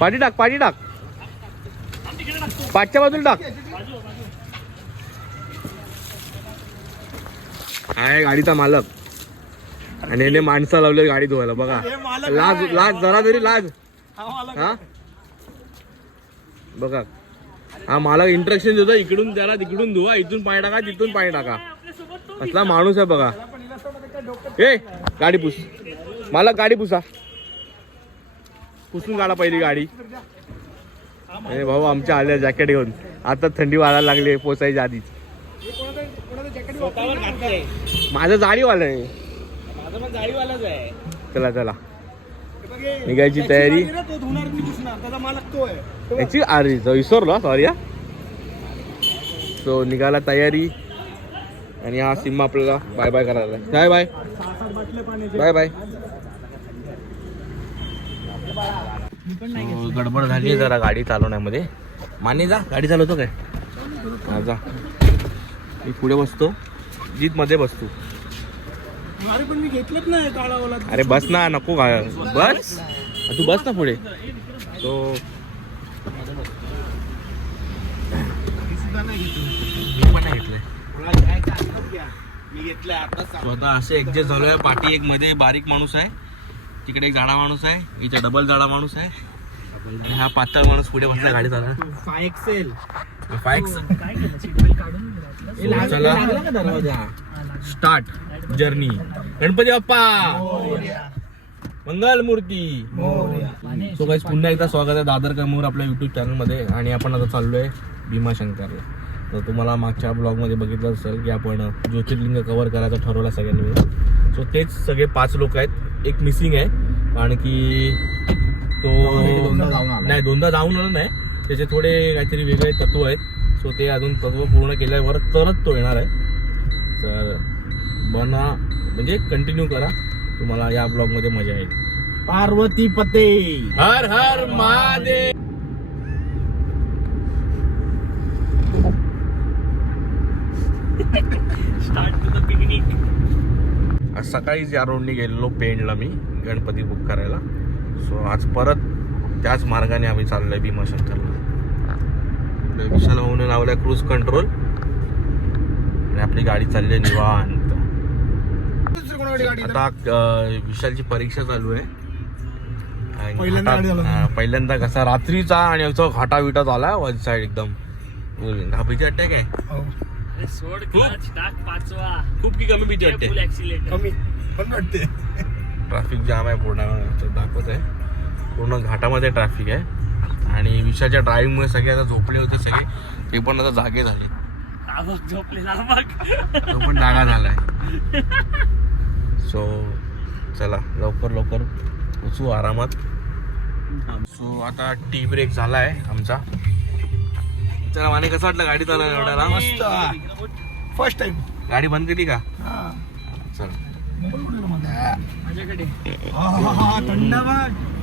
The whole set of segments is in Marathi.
पाठी टाक पाठच्या बाजूला टाक. आहे गाडीचा मालक आणि याने माणसं लावले गाडी धुवायला बघा. लाज जरा तरी लाज. हा बघा हा मालक इंस्ट्रक्शन देतो, इकडून त्याला तिकडून धुवा, इथून पाणी टाका, तिथून पाणी टाका. असला माणूस आहे बघा. ए गाडी पुस मालक, गाडी पुसा, पुसून काढा पहिली गाडी. अरे भाऊ आमच्या आल्या जॅकेट घेऊन, आता थंडी वाढायला लागली पोचायच्या आधीच. माझं जाळीवाला आहे. चला चला निघायची तयारी. याची अरे विसरलो सॉरी हा. सो निघाला तयारी आणि हा सिम्मा आपल्याला बाय बाय करायला. Bye bye bye bye. गडबड झाली जरा गाडी चालवण्यामध्ये. माने जा गाडी चालवतो काय. माझा मी पुढे बसतो, जीत मध्ये बसतो. अरे पण मी घेतलंच नाही काळावाला. अरे बस ना, नको बस तू बस ना पुढे. तो मी पण नाही घेतलंय. स्वतः असे ऍडजस्ट झालोय. पाठी एक मध्ये बारीक माणूस आहे, तिकडे एक जाडा माणूस आहे, इथे डबल जाडा माणूस आहे आणि हा पातळ माणूस पुढे बसला गाडी चालवा. चला स्टार्ट जर्नी. गणपती बाप्पा मंगल मूर्ती. सो गाइस पुन्हा एकदा स्वागत आहे दादर कमूर आपल्या युट्यूब चॅनल मध्ये. आणि आपण आता चाललोय भीमाशंकरला. तर तुम्हाला मागच्या ब्लॉग मध्ये बघितलं असेल की आपण ज्योतिर्लिंग कव्हर करायचं ठरवलं सगळ्यांनी. सो तेच सगळे 5 लोक आहेत. एक मिसिंग आहे कारण की तो नाही दोनदा जाऊन आला नाही. त्याचे थोडे काहीतरी वेगळे तत्व आहेत. सो ते अजून तत्व पूर्ण केल्यावर तरच तो येणार आहे. तर बना म्हणजे कंटिन्यू करा, तुम्हाला या ब्लॉग मध्ये मजा येईल. पार्वती पते हर हर महादेव. आज सकाळीच या रोडनी गेलेलो पेंडला मी गणपती बुक करायला. सो आज परत त्याच मार्गाने आम्ही चाललोय भीमाशंकरला. विशाल भाऊने लावलाय क्रूज कंट्रोल आणि आपली गाडी चालली आहे निवांत. आता विशालची परीक्षा चालू आहे. पहिल्यांदा कसा रात्रीचा आणि घाटा विटा झाला वन साइड एकदम. भीती वाटते काय. खूप की कमी भीती वाटते. कमी पण वाटते. ट्रॅफिक जाम आहे पूर्ण दाखवत आहे. पूर्ण घाटामध्ये ट्रॅफिक आहे. आणि विशालच्या ड्रायव्हिंगमुळे सगळे आता झोपले होते सगळे, ते पण आता जागे झाले. तो पण जागा झालाय. सो चला लवकर लवकर पोचू आरामात. सो आता टी ब्रेक झालाय आमचा. चला माने कसं वाटलं गाडी चालवायला एवढ्याला. मस्त फर्स्ट टाइम. गाडी बंद केली का. चला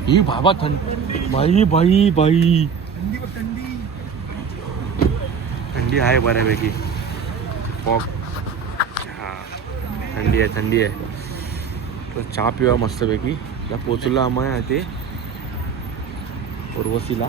ही बाबा थंड बाई बाई बाई थंडी आहे बऱ्यापैकी. फॉग हा थंडी आहे. तर चहा पिवा मस्तपैकी. त्या पोचलो आम्हाला ते उर्वशीला.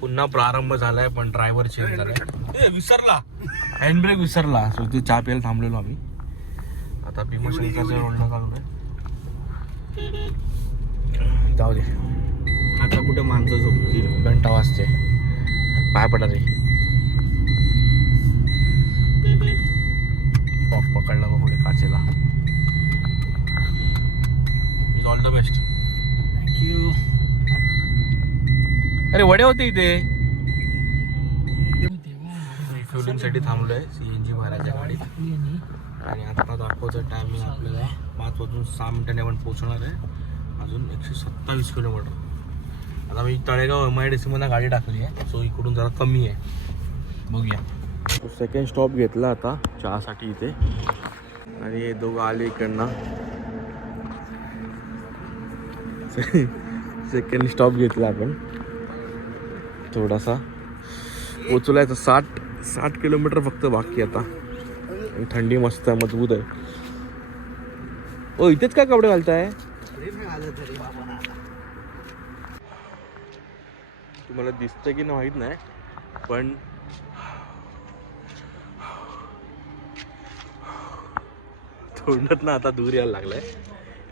पुन्हा प्रारंभ झालाय पण ड्रायव्हर चेंज झालाय. विसरला हँडब्रेक विसरला. सो ते चहा प्यायला थांबलेलो आम्ही. आता भीमाशंकरच्या रोडला चाललोय. जाऊ दे आता कुठे माणसं झोपतील. घंटा वाजते. पाय पडा रे. फॉग पकडला बघ पुढे काचेला. All the best. थँक्यू. अरे वडे होते इथे. रिफ्युलिंग साठी थांबलोय CNG भरायच्या गाडीत. आणि आता दाखवतं टायमिंग आपल्याला 5:06 आपण पोहोचणार आहे. अजून 127 किलोमीटर. आता मी तळेगाव MIDC मध्ये गाडी टाकली आहे. सो इकडून जरा कमी आहे. बघूया. सेकंड स्टॉप घेतला आता चहासाठी इथे. आणि हे दोघं आले इकडनं. सेकंड स्टॉप घेतला आपण थोडासा पोचलाय तर 60 किलोमीटर फक्त बाकी आता. आणि थंडी मस्त आहे, मजबूत आहे. ओ इथेच काय कपडे घालताय? तुम्हाला दिसतं की नाही माहीत नाही, पण तोंडात ना आता दूर यायला लागलाय.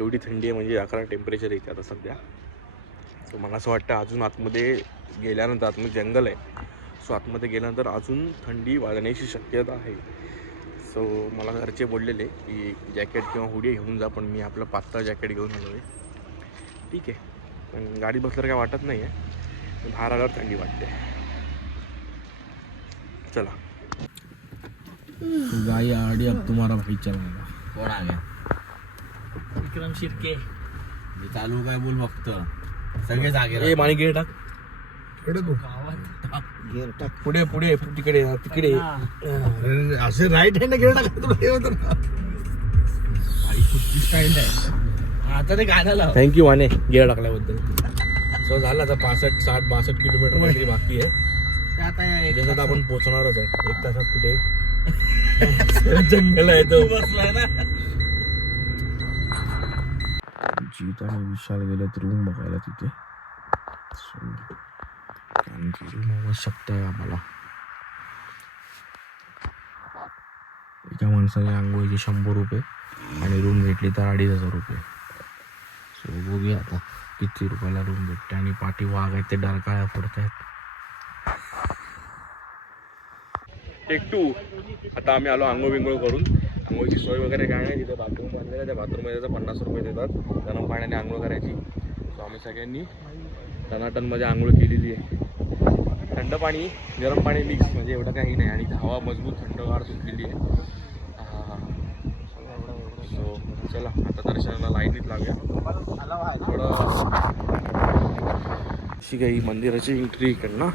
एवढी थंडी आहे, म्हणजे 11 टेम्परेचर येते आता सध्या. सो मला असं वाटतं अजून आतमध्ये गेल्यानंतर, आतमध्ये जंगल आहे, सो आतमध्ये गेल्यानंतर अजून थंडी वाढण्याची शक्यता आहे. सो मला घरचे बोललेले की जॅकेट किंवा हुडी घेऊन जा, पण मी आपलं पातळ जॅकेट घेऊन आलो आहे. ठीक आहे, पण गाडीत बसल्यावर काय वाटत नाही आहे, बाहेर आल्यावर थंडी वाटते. चला. गाई आडी अब तुम्हारा भाई चलाएगा. कोण आ गया? विक्रम शिर्के. मी चालू काय बोल फक्त सगळे जागे ए माणी गिर टाक. गिअर टाक. पुढे पुढे तिकडे तिकडे. असे राईट हँड गिअर टाकतो. स्टाईल आहे. आता ते गाणं लाव. थँक्यू माने गिअर टाकल्याबद्दल. सो झालं आता 65, 60, 62 किलोमीटर काहीतरी बाकी आहे. त्याच्यात आपण पोहोचणारच आहे 1 तासात. कुठे जंगल आहे तो. बसला ना. जीत आणि विशाल गेलेत रूम बघायला तिथे. कारण की रूम आवश्यकता आहे आम्हाला. एका माणसाने आंघोळीचे 100 रुपये आणि रूम घेतली तर 2500 रुपये. सो बघूया आता किती रुपयाला रूम भेटते. आणि पाठी वाघ आहेत ते डरकाळ्या फोडत आहेत. टेक 2. आता आम्ही आलो आंघोळ बिंघोळ करून. आंघोळीची सोय वगैरे काय नाही, तिथे बाथरूम बांधलेलं आहे. त्या बाथरूममध्ये तर 50 रुपये देतात गरम पाण्याने आंघोळ करायची. सो आम्ही सगळ्यांनी टनाटनमध्ये आंघोळ केलेली आहे. थंड पाणी गरम पाणी मिक्स, म्हणजे एवढं काही नाही. आणि हवा मजबूत थंडगार सुटलेली आहे. सो चला आता दर्शनाला लाईनीत लावूया. थोडं अशी काही मंदिराची एंट्री इकडनं.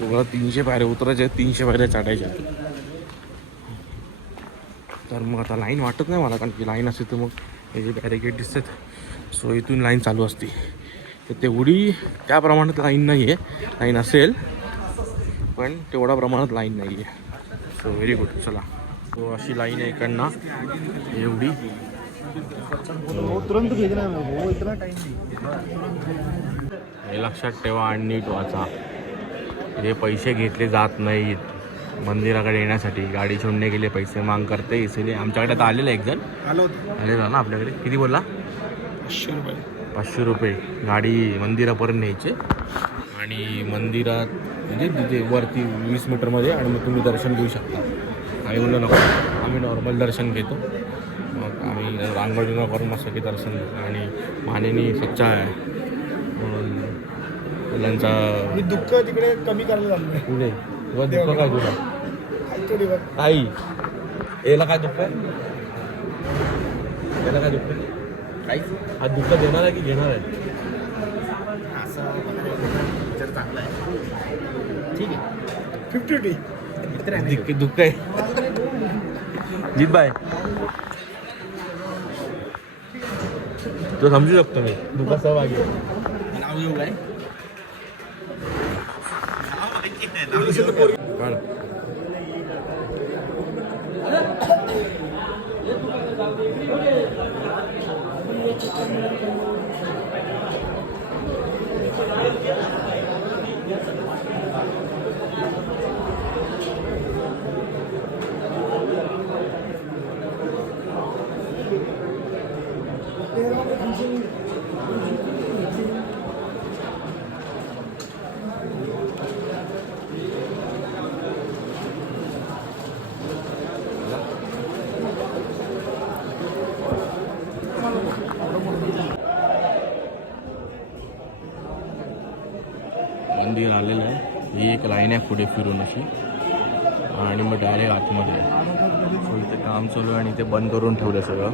बघा 300 पायऱ्या उतरायच्या आहेत, 300 पायऱ्या चढायच्या. तर मग आता लाईन वाटत नाही मला, कारण की लाईन असते तर मग हे जे बॅरिकेड दिसतात, सो इथून लाईन चालू असते. तर तेवढी त्या प्रमाणात लाईन नाही आहे. लाईन असेल पण तेवढ्या प्रमाणात लाईन नाही आहे. So very good. चला. सो अशी लाईन आहे इकडनं एवढी. तुरंत भेजना है, इतना टाइम हे लक्षात ठेवा आणि नीट वाचा. हे पैसे घेतले जात नाहीत मंदिराकडे येण्यासाठी. गाडी छोडने गेले पैसे मांग करते. इसलिए आमच्याकडे आता आलेलं एक जण आलेला ना आपल्याकडे. किती बोलला? 500 रुपये. 500 रुपये गाडी मंदिरापर्यंत न्यायचे. आणि मंदिरात म्हणजे तिथे वरती 20 मीटरमध्ये, आणि मग तुम्ही दर्शन घेऊ शकता. आणि बोललं नको, आम्ही नॉर्मल दर्शन घेतो. मग आम्ही रांगोळी करून मस्त की दर्शन. आणि मानेनी स्वच्छ आहे म्हणून मुलांचा मी दुःख तिकडे कमी करायला झालं. पुढे तुला दुःख काय तुला आई याला काय दुःख आहे? याला काय दुःख आहे? काही हा दुःख देणार आहे की घेणार आहे? असं विचार चांगला आहे. ठीक आहे. 50 दुःख आहे. जीत बाय तो समजू शकतो मी. दुःख सहभागी आहे. नाव घेऊ काय? काढ. मंदिर आलेलं आहे. ही एक लाईन आहे पुढे फिरून अशी, आणि मग डायरेक्ट आतमध्ये आहे. सो इथे काम चालू आहे आणि इथे बंद करून ठेवलं सगळं.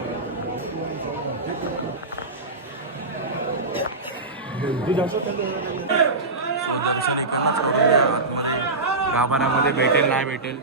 गाभाऱ्यामध्ये भेटेल नाही भेटेल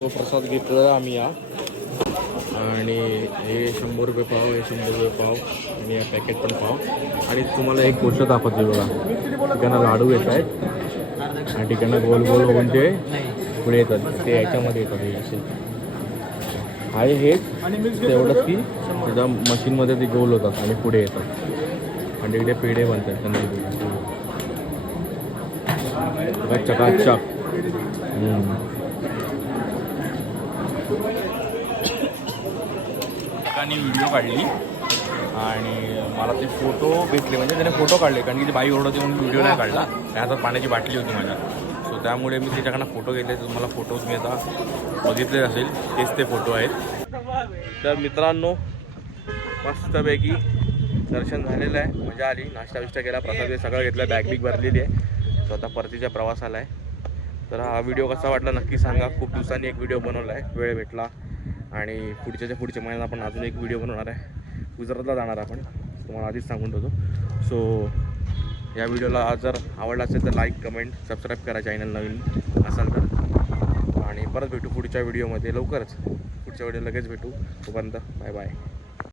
तो प्रसाद घेतलेला आम्ही या आणि हे 100 रुपये पाव, हे 100 रुपये पाव आणि या पॅकेट पण पाव. आणि तुम्हाला एक गोष्ट दाखवते बघा, ठिकाणं लाडू येत आहेत आणि ठिकाणं गोल गोल होऊन ते पुढे येतात, ते याच्यामध्ये येतात हे असे आहे. हेच तेवढंच की त्याच्या मशीनमध्ये ते गोल होतात आणि पुढे येतात. आणि इकडे पेढे बनतात त्यांना चकाचक. ठिकाणी व्हिडिओ काढली आणि मला ते फोटो भेटले, म्हणजे त्याने फोटो काढले कारण की ती बाई ओरडते म्हणून व्हिडिओ नाही काढला. त्या हातात पाण्याची बाटली होती माझ्या, सो त्यामुळे मी त्याच्याकडनं फोटो घेतले. तर तुम्हाला फोटोज मी आता बघितले असेल, तेच ते फोटो आहेत. तर मित्रांनो मस्तपैकी दर्शन झालेलं आहे, मजा आली, नाश्ता विष्टा केला, प्रसाद सगळं घेतलं, बॅग बिग भरलेली आहे. सो आता परतीच्या प्रवासाला आहे. तर हा व्हिडिओ कसा वाटला नक्की सांगा. खूप दिवसांनी एक व्हिडिओ बनवला आहे, वेळ भेटला. आणि पुढच्या महिन्यात आपण अजून एक व्हिडिओ बनवणार आहे. गुजरातला जाणार आपण, तुम्हाला आधीच सांगून ठेवतो. सो या व्हिडिओला जर आवडला असेल तर लाईक, कमेंट, सबस्क्राईब करा चॅनल नवीन असाल तर. आणि परत भेटू पुढच्या व्हिडिओमध्ये लवकरच. पुढच्या व्हिडिओ लगेच भेटू. तोपर्यंत बाय बाय.